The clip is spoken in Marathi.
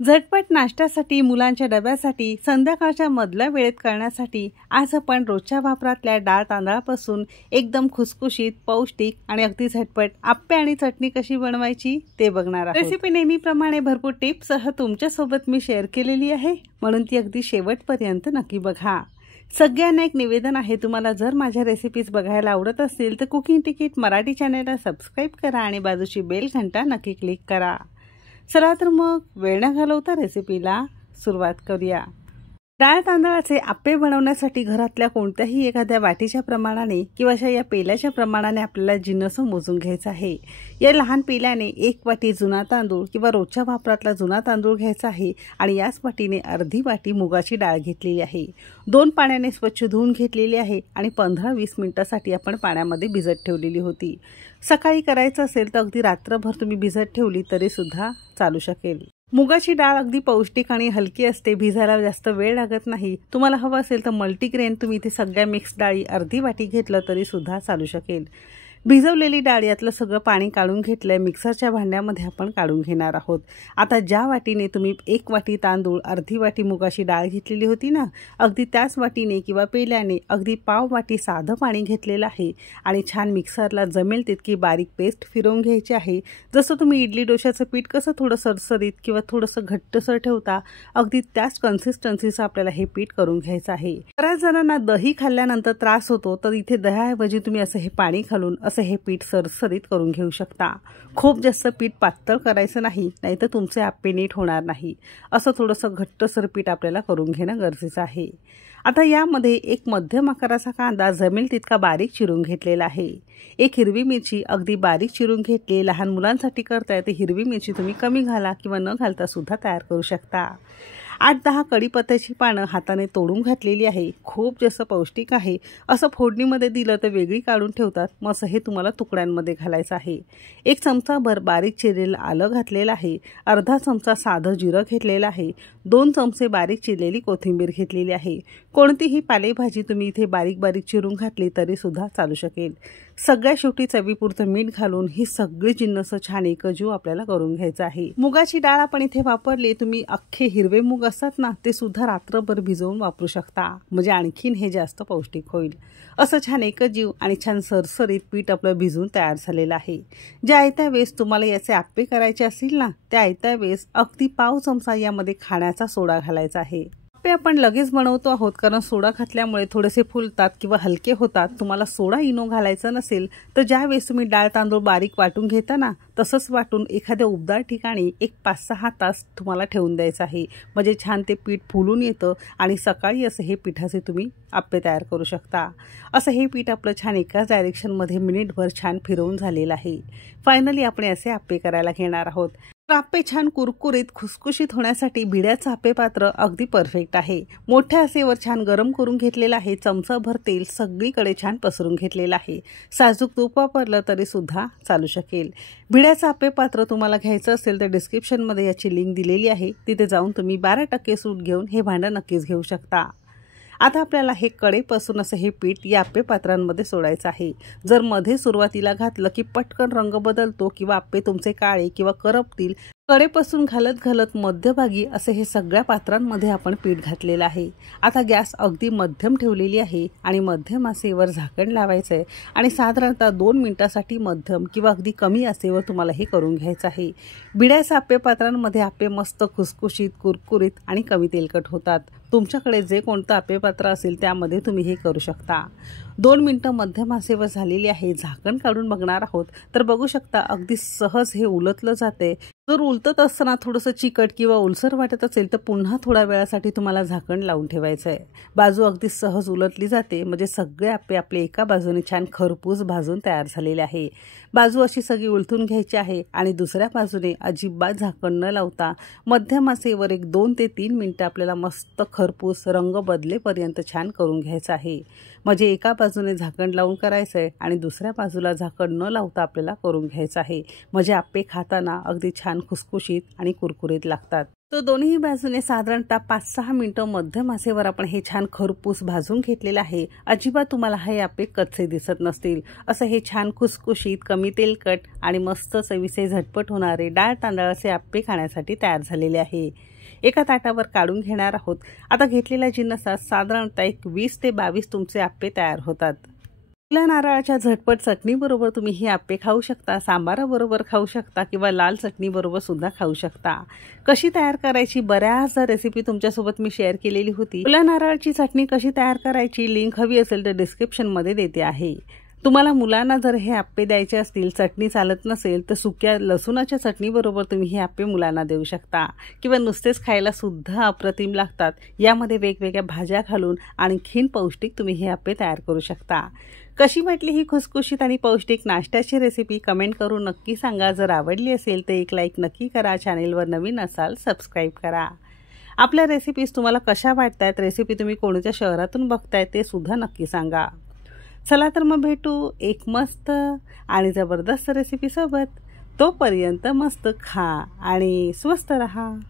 झटपट नाश्त्यासाठी, मुलांच्या डब्यासाठी, संध्याकाळच्या मधल्या वेळेत करण्यासाठी आज आपण रोजच्या वापरातल्या डाळ तांदळापासून एकदम खुसखुशीत, पौष्टिक आणि अगदी झटपट आप्पे आणि चटणी कशी बनवायची ते बघणार आहोत। रेसिपी नेहमीप्रमाणे भरपूर टिप्ससह तुमच्यासोबत मी शेअर केलेली आहे, म्हणून ती अगदी शेवटपर्यंत नक्की बघा। सगळ्यांना एक निवेदन आहे, तुम्हाला जर माझ्या रेसिपीज बघायला आवडत असतील तर कुकिंग तिकीट मराठी चॅनलला सबस्क्राइब करा आणि बाजूची बेल घंटा नक्की क्लिक करा। चला तर मग वेळ न घालवता रेसिपीला सुरुवात करूया। डाळ तांदळाचे आप्पे बनवण्यासाठी घरातल्या कोणत्याही एखाद्या वाटीच्या प्रमाणाने किंवा अशा या पेल्याच्या प्रमाणाने आपल्याला जिन्नस मोजून घ्यायचा आहे। या लहान पेल्याने 1 वाटी जुना तांदूळ किंवा रोजच्या वापरातला जुना तांदूळ घ्यायचा आहे आणि याच वाटीने अर्धी वाटी मुगाची डाळ घेतलेली आहे। 2 पाण्याने स्वच्छ धुवून घेतलेली आहे आणि 15-20 मिनिटांसाठी आपण पाण्यामध्ये भिजत ठेवलेली होती। सकाळी करायचं असेल तर अगदी रात्रभर तुम्ही भिजत ठेवली तरी सुद्धा चालू शकेल। मुगाची डाळ अगदी पौष्टिक आणि हलकी असते, भिजायला जास्त वेळ लागत नाही। तुम्हाला हवं असेल तर मल्टीग्रेन तुम्ही इथे सगळ्या मिक्स डाळी अर्धी वाटी घेतलं तरी सुद्धा चालू शकेल। भिजवलेली डाळ यातलं सगळं पाणी काढून घेतलंय, मिक्सरच्या भांड्यामध्ये आपण काढून घेणार आहोत। आता ज्या वाटीने तुम्ही 1 वाटी तांदूळ अर्धी वाटी मुगाची डाळ घेतलेली होती ना, अगदी त्याच वाटीने किंवा पेल्याने अगदी पाव वाटी साधं पाणी घेतलेलं आहे आणि छान मिक्सरला जमेल तितकी बारीक पेस्ट फिरवून घ्यायची आहे। जसं तुम्ही इडली डोशाचं पीठ कसं थोडं सरसरीत किंवा थोडंसं घट्टसर ठेवता, अगदी त्याच कन्सिस्टन्सीचं आपल्याला हे पीठ करून घ्यायचं आहे। बऱ्याच जणांना दही खाल्ल्यानंतर त्रास होतो, तर इथे दह्याऐवजी तुम्ही असं हे पाणी घालून असं हे पीठ सरसरीत करून घेऊ शकता। खूप जास्त पीठ पातळ करायचं नाही, नाहीतर तुमचे आप्पे नीट होणार नाही। असं थोडंसं घट्टसर पीठ आपल्याला करून घेणं गरजेचं आहे। आता यामध्ये एक मध्यम आकाराचा कांदा जमेल तितका बारीक चिरून घेतलेला आहे। 1 हिरवी मिरची अगदी बारीक चिरून घेतली। लहान मुलांसाठी करताय तर हिरवी मिरची तुम्ही कमी घाला किंवा न घालता सुद्धा तयार करू शकता। 8-10 कढीपत्त्याची पानं हाताने तोडून घातलेली आहे। खूप जास्त पौष्टिक आहे। असं फोडणीमध्ये दिलं तर वेगळी काढून ठेवतात, मग असं हे तुम्हाला तुकड्यांमध्ये घालायचं आहे। 1 चमचाभर बारीक चिरलेलं आलं घातलेलं आहे। अर्धा चमचा साधं जिरं घेतलेलं आहे। 2 चमचे बारीक चिरलेली कोथिंबीर घेतलेली आहे। कोणतीही पालेभाजी तुम्ही इथे बारीक बारीक चिरून घातली तरी सुद्धा चालू शकेल। सगळ्या शेवटी चवीपुरतं मीठ घालून ही सगळी जिन्नस छान एकजीव आपल्याला करून घ्यायचं आहे। मुगाची डाळ आपण इथे वापरली, तुम्ही अख्खे हिरवे मूग असतात ना, ते सुद्धा रात्रभर भिजवून वापरू शकता, म्हणजे आणखीन हे जास्त पौष्टिक होईल। असं छान एकजीव आणि छान सरसरीत पीठ आपलं भिजून तयार झालेलं आहे। ज्या आयत्या वेळेस तुम्हाला याचे आप्पे करायचे असतील ना, त्या आयत्या वेळेस अगदी पाव चमचा यामध्ये खाण्याचा सोडा घालायचा आहे। आप्पे आपण लगेच बनवतो आहोत, कारण सोडा घातल्यामुळे थोडेसे फुलतात किंवा हलके होतात। तुम्हाला सोडा इनो घालायचा नसेल तर ज्या वेळेस तुम्ही डाळ तांदूळ बारीक वाटून घेता ना, तसंच वाटून एखाद्या उबदार ठिकाणी एक 5-6 तास तुम्हाला ठेवून द्यायचं आहे, म्हणजे छान ते पीठ फुलून येतं आणि सकाळी असं हे पिठाचे तुम्ही आप्पे तयार करू शकता। असं हे पीठ आपलं छान एकाच डायरेक्शनमध्ये मिनिटभर छान फिरवून झालेलं आहे। फायनली आपण असे आप्पे करायला घेणार आहोत। आप्पे छान कुरकुरीत खुसखुशीत होण्यासाठी भिड्याचं आप्पे पात्र अगदी परफेक्ट आहे। मोठ्या आचेवर छान गरम करून घेतलेलं आहे। चमचाभर तेल सगळीकडे छान पसरून घेतलेलं आहे। साजूक तूप वापरलं तरी सुद्धा चालू शकेल। भिड्याचं आप्पे पात्र तुम्हाला घ्यायचं असेल तर डिस्क्रिप्शनमध्ये याची लिंक दिलेली आहे, तिथे जाऊन तुम्ही 12% सूट घेऊन हे भांडं नक्कीच घेऊ शकता। आता आपल्याला हे कडेपासून असं हे पीठ या आप्पे पात्रांमध्ये सोडायचं आहे। जर मध्ये सुरुवातीला घातलं की पटकन रंग बदलतो किंवा आप्पे तुमचे काळे किंवा करपतील। कडेपासून घालत घालत मध्यभागी असे हे सगळ्या पात्रांमध्ये आपण पीठ घातलेलं आहे। आता गॅस अगदी मध्यम ठेवलेली आहे आणि मध्यम आचेवर झाकण लावायचं आहे आणि साधारणतः 2 मिनिटांसाठी मध्यम किंवा अगदी कमी आचेवर तुम्हाला हे करून घ्यायचं आहे। भिड्याच्या आप्पे पात्रांमध्ये आप्पे मस्त खुसखुशीत, कुरकुरीत आणि कमी तेलकट होतात। तुमच्याकडे जे कोणतं आप्पे पात्र असेल त्यामध्ये तुम्ही हे करू शकता। 2 मिनिटं मध्यम आचेवर झालेली आहे। झाकण काढून बघणार आहोत तर बघू शकता अगदी सहज हे उलटलं जाते। जर उलटत असताना थोडंसं चिकट किंवा ओलसर वाटत असेल तर पुन्हा थोड्या वेळासाठी तुम्हाला झाकण लावून ठेवायचं आहे। बाजू अगदी सहज उलटली जाते, म्हणजे सगळे आप्पे आपले एका बाजूने छान खरपूस भाजून तयार झालेले आहे। बाजू अशी सगळी उलटून घ्यायची आहे आणि दुसऱ्या बाजूने अजिबात झाकण न लावता मध्यम आचेवर एक 2 ते 3 मिनिटं आपल्याला मस्त खरपूस रंग बदलेपर्यंत छान करून घ्यायचा आहे। म्हणजे एका बाजूने झाकण लावून करायचं आहे आणि दुसऱ्या बाजूला झाकण न लावता आपल्याला करून घ्यायचं आहे. म्हणजे आप्पे खाताना अगदी छान खुसखुशीत आणि कुरकुरीत लागतात. तो दोन्ही बाजूने साधारणतः 5-6 मिनिटं मध्यम आचेवर आपण हे छान खरपूस भाजून घेतलेलं आहे. अजिबात तुम्हाला हे आप्पे कच्चे दिसत नसतील. असं हे छान खुसखुशीत, कमी तेलकट आणि मस्त चवीचे झटपट होणारे डाळ तांदळाचे आप्पे खाण्यासाठी तयार झालेले आहे. एका ताटावर काढून घेणार आहोत. आता घेतलेल्या जिन्नसात साधारणतः 20 ते 22 तुमचे आप्पे तयार होतात. ओल्या नारळाच्या झटपट चटणीबरोबर तुम्ही ही आप्पे खाऊ शकता, सांबाराबरोबर खाऊ शकता किंवा लाल चटणीबरोबर सुद्धा खाऊ शकता. कशी तयार करायची बऱ्याच रेसिपी तुमच्यासोबत मी शेअर केलेली होती. ओल्या नारळाची चटणी कशी तयार करायची लिंक हवी असेल तर डिस्क्रिप्शनमध्ये देते आहे. तुम्हाला मुलांना जर हे आप्पे द्यायचे असतील, चटणी चालत नसेल तर सुक्या लसूणाच्या चटणीबरोबर तुम्ही हे आप्पे मुलांना देऊ शकता किंवा नुसतेच खायला सुद्धा अप्रतिम लागतात. यामध्ये वेगवेगळ्या भाज्या घालून आणखीन पौष्टिक तुम्ही हे आप्पे तयार करू शकता. कशी वाटली ही खुसखुशीत आणि पौष्टिक नाश्त्याची रेसिपी कमेंट करून नक्की सांगा. जर आवडली असेल तर एक लाईक नक्की करा. चॅनेलवर नवीन असाल सबस्क्राईब करा. आपल्या रेसिपीज तुम्हाला कशा वाटतात, रेसिपी तुम्ही कोणत्या शहरातून बघताय ते सुद्धा नक्की सांगा. चला तर मग भेटू एक मस्त आणि जबरदस्त रेसिपीसोबत. तोपर्यंत मस्त खा आणि स्वस्त रहा.